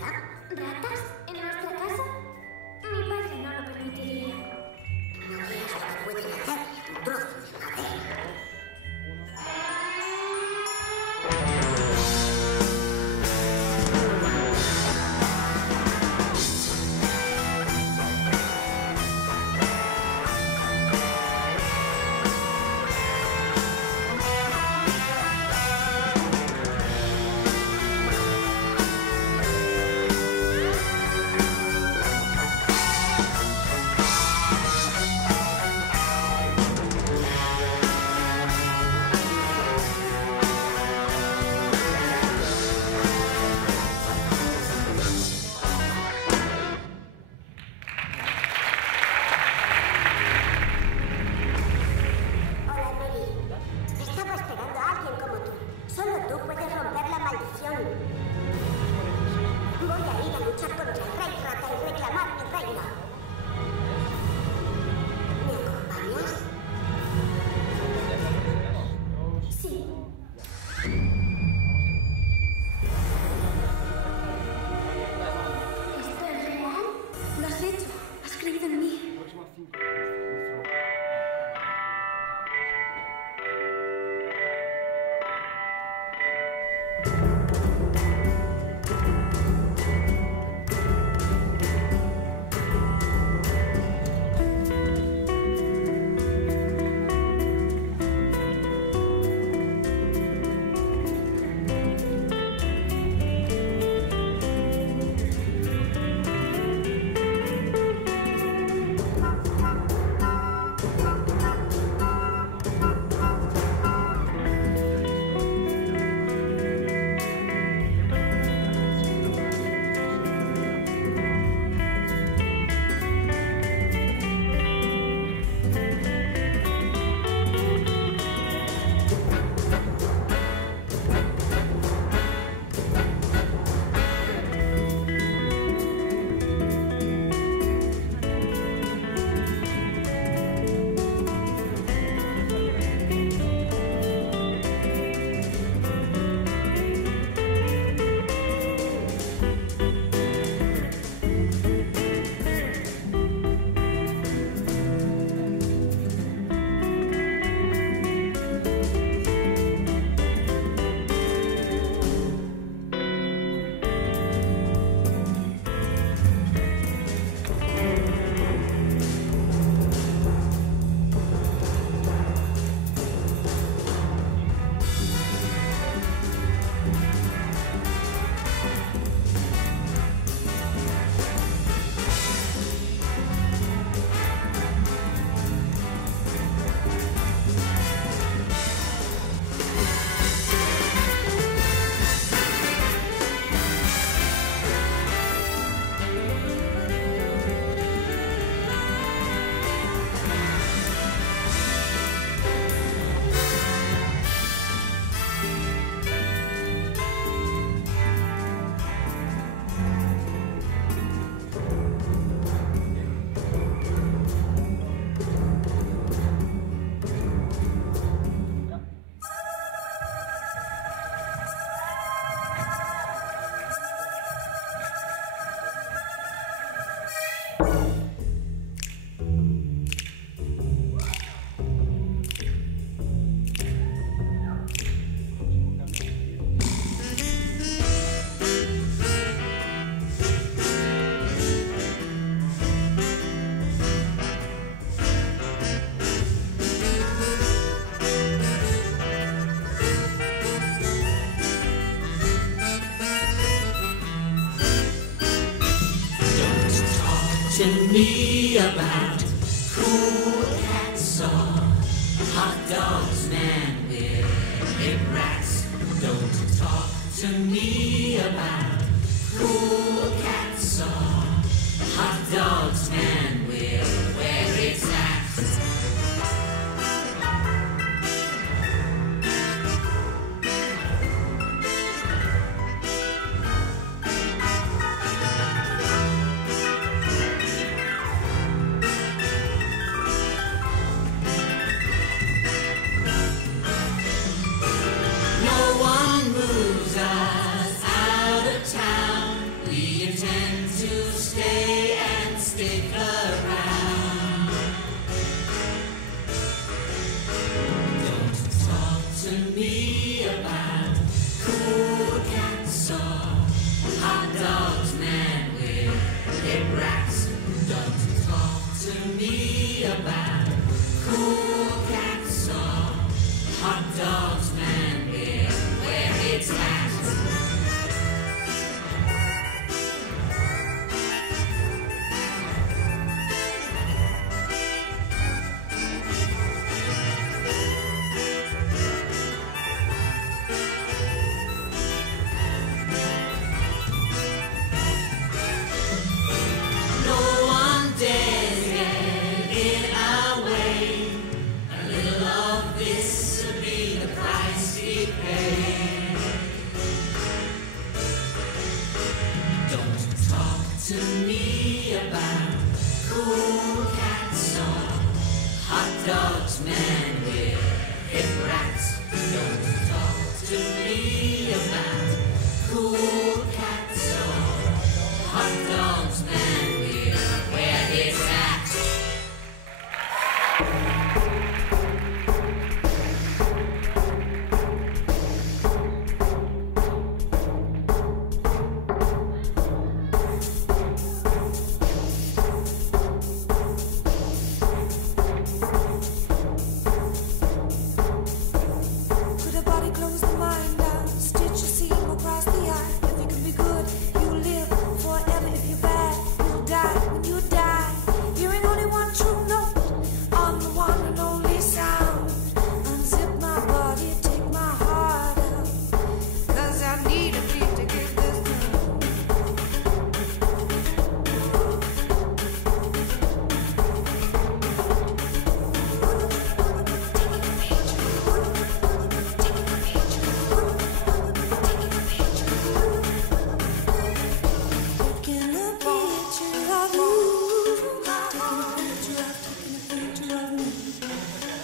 ¿Ratas? ¿En nuestra casa? Mi padre no lo permitiría. No veas lo que pueden hacer, un trozo de madera. To me about cool cats or hot dogs, man with hip rats. Don't talk to me about cool cats or hot dogs, man with where it's at. No one moves us out of town. intend to stay and stick around. Don't talk to me about cool cats or hot dogs, man with hip racks. Don't talk to me about cool cats or hot dogs, man with where it's at. To me about cool cats or hot dogs, man with hip racks. Don't talk to me about cool cats or hot dogs, man with where it's at. Close the mind down, stitch your seam across the eye. If you can be good, you live forever. If you're bad, you'll die when you die. Hearing only one true note on the one and only sound. Unzip my body, take my heart out, 'cause I need a beat to get this done.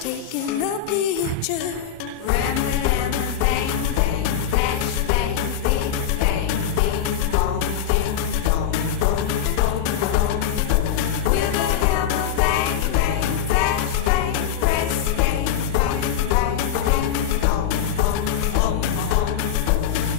Taking a picture. Ram, ram, bang, bang, flash, bang, big bang, ding dong, ding dong, dong, dong, dong. With a hammer, bang, bang, flash, bang, press, bang, bang, bang, ding dong, dong, dong, dong.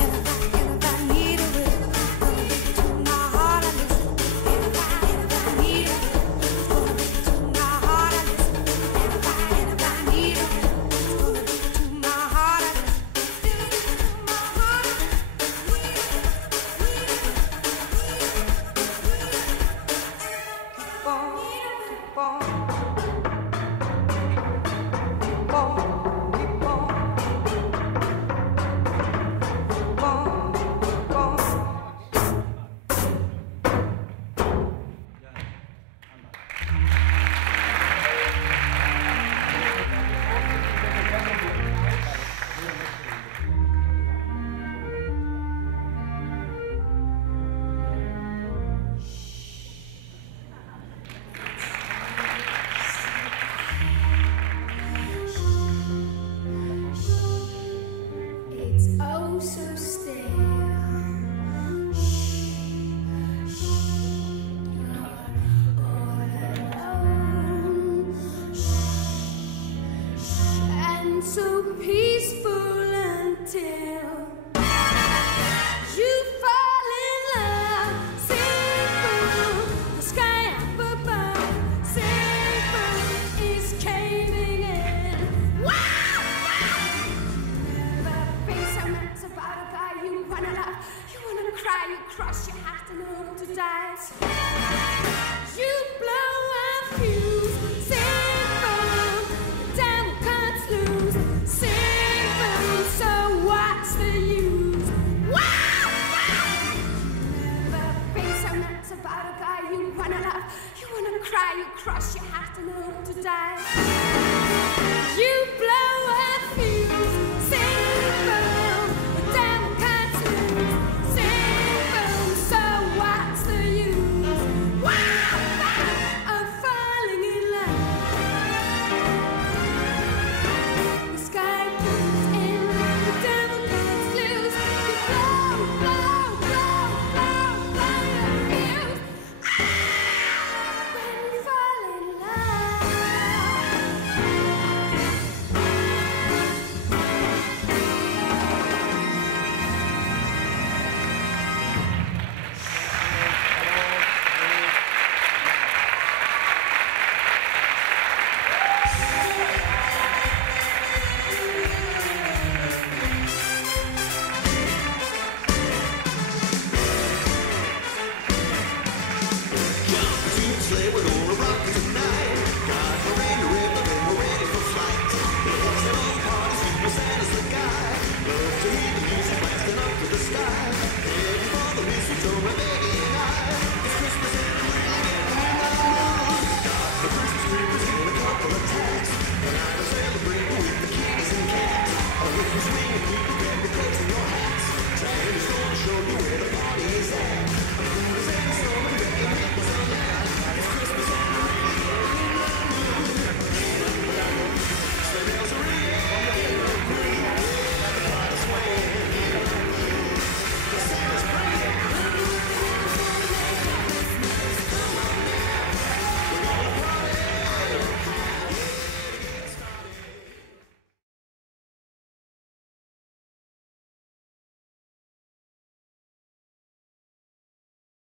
And if I need a whip, gonna get to my heart and listen. And if I need a whip, gonna get to my heart and listen. And if I need a whip, gonna get to my heart and listen. Keep on, keep on, keep on, keep on, keep on, It's oh so still. All alone. And so peaceful until you fall in love. Simple, the sky up above. Simple is caving in. Wow! Never been so much about a guy you wanna love. You wanna cry, you cross your heart and hope to die. You blow a fuse. Simple, the devil cuts loose. Simple, so what's the use? Wow! Never been so nuts about a guy you wanna love. You wanna cry, you cross your heart and hope to die. You blow